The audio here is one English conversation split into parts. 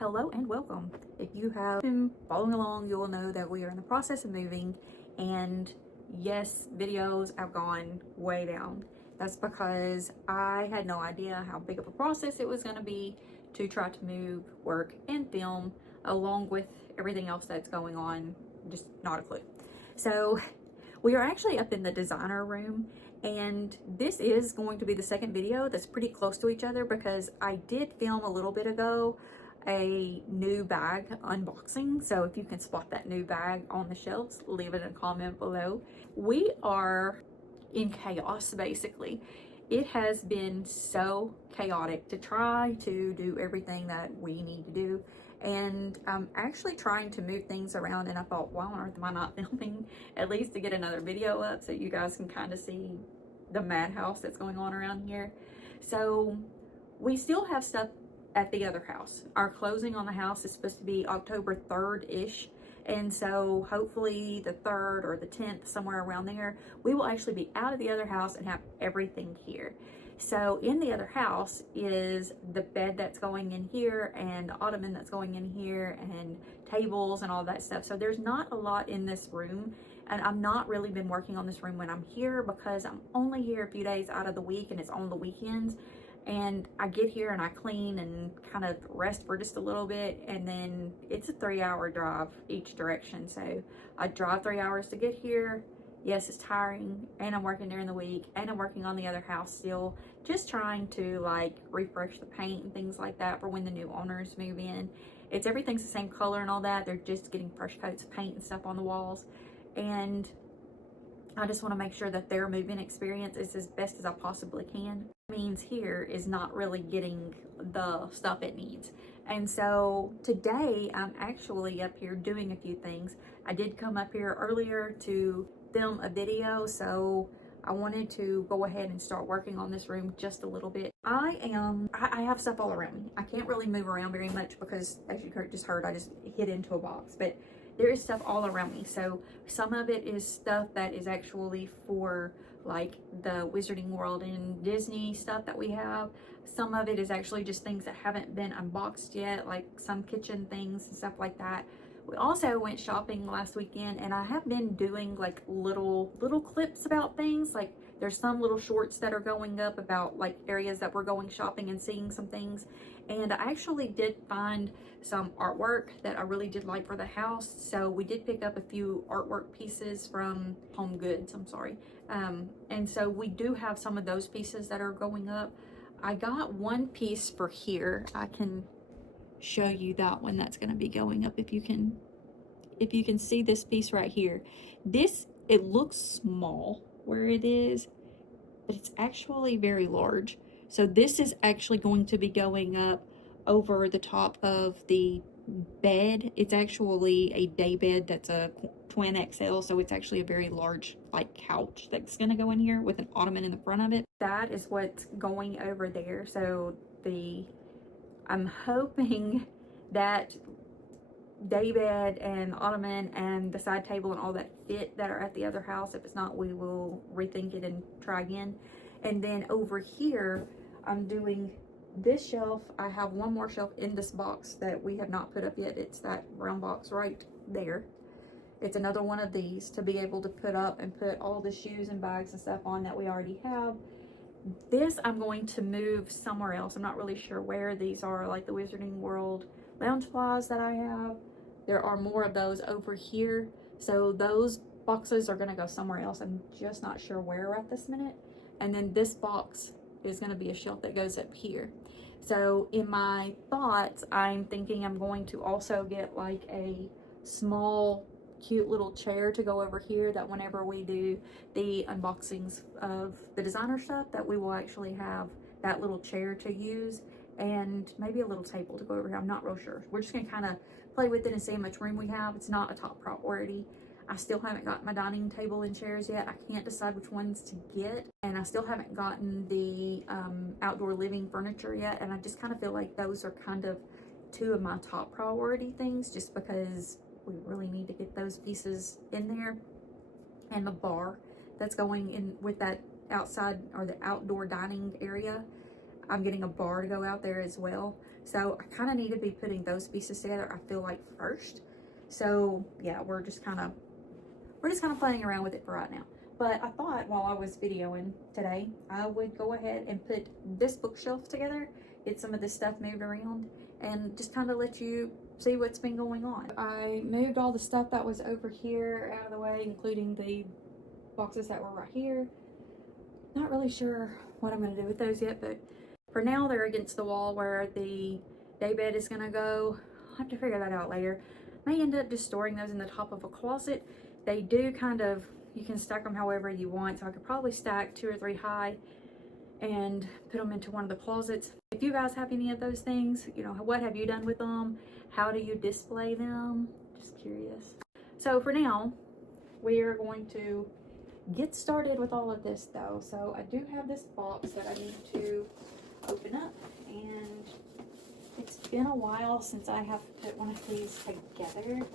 Hello and welcome. If you have been following along, you will know that we are in the process of moving, and yes, videos have gone way down. That's because I had no idea how big of a process it was going to be to try to move, work, and film along with everything else that's going on. Just not a clue. So we are actually up in the designer room, and this is going to be the second video that's pretty close to each other because I did film a little bit ago a new bag unboxing. So if you can spot that new bag on the shelves, leave it in a comment below. We are in chaos basically. It has been so chaotic to try to do everything that we need to do, and I'm actually trying to move things around, and I thought, why on earth am I not filming at least to get another video up so you guys can kind of see the madhouse that's going on around here. So we still have stuff at the other house. Our closing on the house is supposed to be October 3rd-ish, and so hopefully the 3rd or the 10th, somewhere around there, we will actually be out of the other house and have everything here. So in the other house is the bed that's going in here, and the ottoman that's going in here, and tables and all that stuff. So there's not a lot in this room, and I've not really been working on this room when I'm here because I'm only here a few days out of the week and it's on the weekends. And I get here and I clean and kind of rest for just a little bit, and then it's a 3-hour drive each direction. So I drive 3 hours to get here. Yes, it's tiring, and I'm working during the week, and I'm working on the other house still, just trying to like refresh the paint and things like that for when the new owners move in. Everything's the same color and all that. They're just getting fresh coats of paint and stuff on the walls, and I just want to make sure that their move-in experience is as best as I possibly can. Means here is not really getting the stuff it needs. And so today I'm actually up here doing a few things. I did come up here earlier to film a video, so I wanted to go ahead and start working on this room just a little bit. I have stuff all around me. I can't really move around very much because, as you just heard, I just hid into a box, but there is stuff all around me. So some of it is stuff that is actually for like the Wizarding World and Disney stuff that we have. Some of it is actually just things that haven't been unboxed yet, like some kitchen things and stuff like that. We also went shopping last weekend, and I have been doing like little clips about things. Like there's some little shorts that are going up about like areas that we're going shopping and seeing some things. And I actually did find some artwork that I really did like for the house. So we did pick up a few artwork pieces from Home Goods, I'm sorry. And so we do have some of those pieces that are going up. I got one piece for here. I can show you that one that's going to be going up. If you can see this piece right here, it looks small where it is, but it's actually very large. So this is actually going to be going up over the top of the bed. It's actually a day bed that's a twin XL, so it's actually a very large like couch that's going to go in here with an ottoman in the front of it. That is what's going over there. So I'm hoping that day bed and ottoman and the side table and all that fit that are at the other house. If it's not, we will rethink it and try again. And then over here, I'm doing this shelf. I have one more shelf in this box that we have not put up yet. It's that brown box right there. It's another one of these to be able to put up and put all the shoes and bags and stuff on that we already have. This I'm going to move somewhere else. I'm not really sure where. These are like the Wizarding World lounge flies that I have. There are more of those over here. So those boxes are going to go somewhere else. I'm just not sure where at this minute. And then this box is going to be a shelf that goes up here. So in my thoughts, I'm thinking I'm going to also get like a small cute little chair to go over here, that whenever we do the unboxings of the designer stuff, that we will actually have that little chair to use, and maybe a little table to go over here. I'm not real sure. We're just gonna kind of play with it and see how much room we have. It's not a top priority. I still haven't gotten my dining table and chairs yet. I can't decide which ones to get, and I still haven't gotten the outdoor living furniture yet, and I just kind of feel like those are kind of two of my top priority things, just because we really need to get those pieces in there. And the bar that's going in with that outside or the outdoor dining area, I'm getting a bar to go out there as well. So I kind of need to be putting those pieces together, I feel like, first. So yeah, we're just kind of playing around with it for right now. But I thought while I was videoing today, I would go ahead and put this bookshelf together, get some of this stuff moved around, and just kind of let you see what's been going on. I moved all the stuff that was over here out of the way, including the boxes that were right here. Not really sure what I'm going to do with those yet, but for now they're against the wall where the day bed is going to go. I'll have to figure that out later. May end up just storing those in the top of a closet. They do kind of, you can stack them however you want, so I could probably stack 2 or 3 high and put them into one of the closets. If you guys have any of those things, you know, what have you done with them? How do you display them? Just curious. So for now, we are going to get started with all of this though. So I do have this box that I need to open up, and it's been a while since I have put one of these together.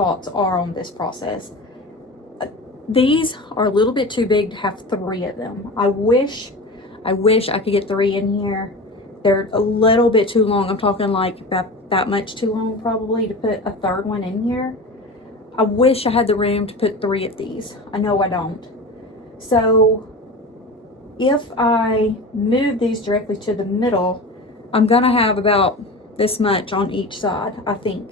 thoughts are on this process. These are a little bit too big to have 3 of them. I wish I could get 3 in here. They're a little bit too long. I'm talking like about that much too long probably to put a 3rd one in here. I wish I had the room to put 3 of these. I know I don't. So if I move these directly to the middle, I'm gonna have about this much on each side, I think.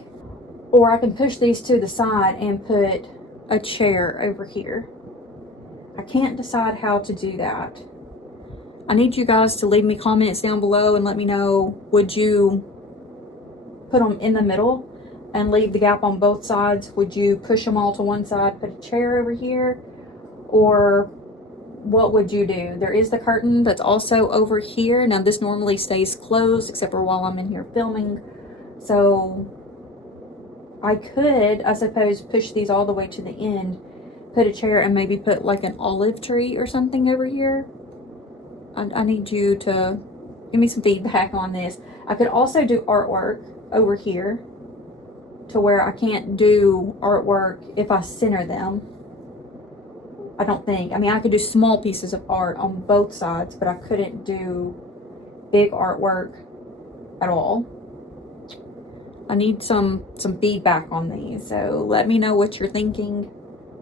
Or I can push these to the side and put a chair over here. I can't decide how to do that. I need you guys to leave me comments down below and let me know, would you put them in the middle and leave the gap on both sides? Would you push them all to one side, put a chair over here? Or what would you do? There is the curtain that's also over here. Now this normally stays closed except for while I'm in here filming. So I could, I suppose, push these all the way to the end, put a chair, and maybe put like an olive tree or something over here. I need you to give me some feedback on this. I could also do artwork over here to where I can't do artwork if I center them. I don't think. I mean, I could do small pieces of art on both sides, but I couldn't do big artwork at all. I need some feedback on these, so let me know what you're thinking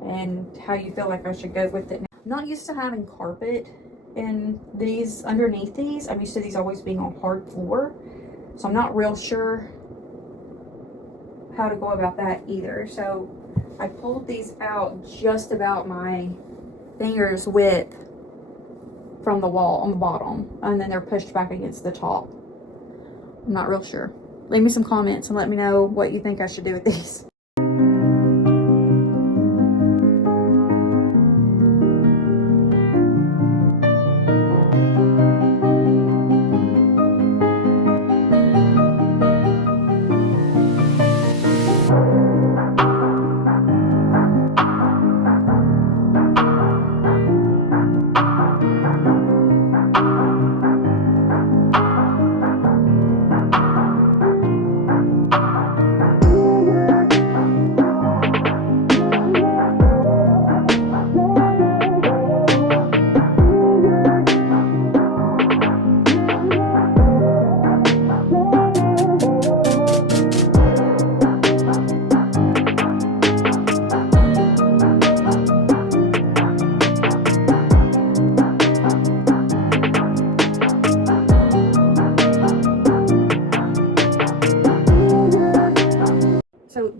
and how you feel like I should go with it. I'm not used to having carpet in these, underneath these. I'm used to these always being on hard floor, so I'm not real sure how to go about that either. So I pulled these out just about my finger's width from the wall on the bottom, and then they're pushed back against the top. I'm not real sure. Leave me some comments and let me know what you think I should do with these.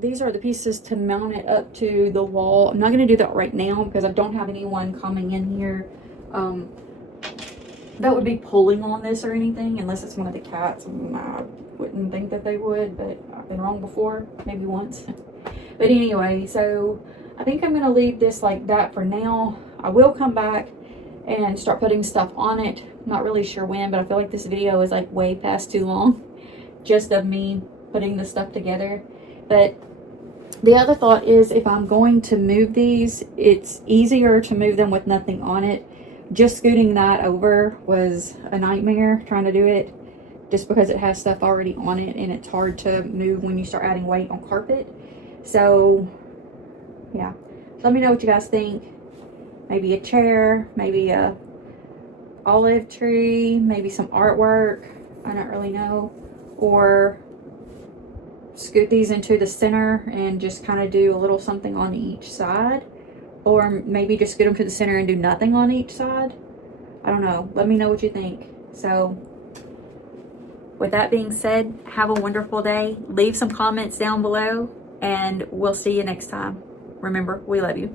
These are the pieces to mount it up to the wall. I'm not going to do that right now because I don't have anyone coming in here that would be pulling on this or anything, unless it's one of the cats. I wouldn't think that they would, but I've been wrong before, maybe once. But anyway, so I think I'm going to leave this like that for now. I will come back and start putting stuff on it. I'm not really sure when, but I feel like this video is like way past too long just of me putting the stuff together. But the other thought is, if I'm going to move these, it's easier to move them with nothing on it. Just scooting that over was a nightmare trying to do it, just because it has stuff already on it and it's hard to move when you start adding weight on carpet. So yeah, let me know what you guys think. Maybe a chair, maybe a olive tree, maybe some artwork, I don't really know. Or scoot these into the center and just kind of do a little something on each side. Or maybe just scoot them to the center and do nothing on each side. I don't know. Let me know what you think. So with that being said, have a wonderful day. Leave some comments down below and we'll see you next time. Remember, we love you.